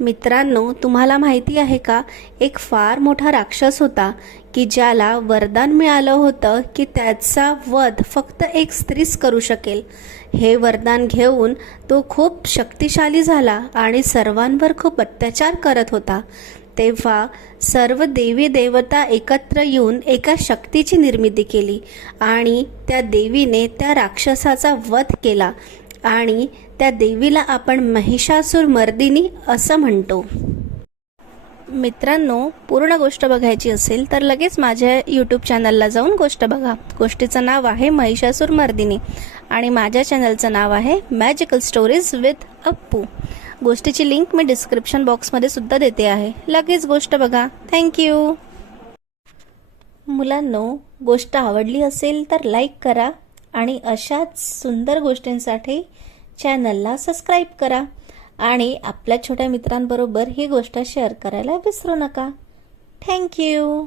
मित्रांनो, तुम्हाला माहिती आहे का, एक फार मोठा राक्षस होता की ज्याला वरदान मिळालं होतं की त्याचा वध फक्त एक स्त्रीच करू शकेल. हे वरदान घेऊन तो खूप शक्तिशाली झाला आणि सर्वांवर खूप अत्याचार करत होता. तेव्हा सर्व देवी देवता एकत्र येऊन एका शक्तीची निर्मिती केली आणि त्या देवीने त्या राक्षसाचा वध केला आणि त्या देवीला आपण महिषासुर मर्दिनी असं म्हणतो. मित्रांनो, पूर्ण गोष्ट बघायची असेल तर लगेच माझ्या यूट्यूब चॅनलला जाऊन गोष्ट बघा. गोष्टीचं नाव आहे महिषासुर मर्दिनी आणि माझ्या चॅनलचं नाव आहे मॅजिकल स्टोरीज विथ अप्पू. गोष्टीची लिंक मी डिस्क्रिप्शन बॉक्समध्ये सुद्धा देते आहे. लगेच गोष्ट बघा. थँक्यू. मुलांनो, गोष्ट आवडली असेल तर लाईक करा आणि अशाच सुंदर गोष्टींसाठी चॅनलला सबस्क्राईब करा आणि आपल्या छोट्या मित्रांबरोबर ही गोष्ट शेअर करायला विसरू नका. थँक्यू.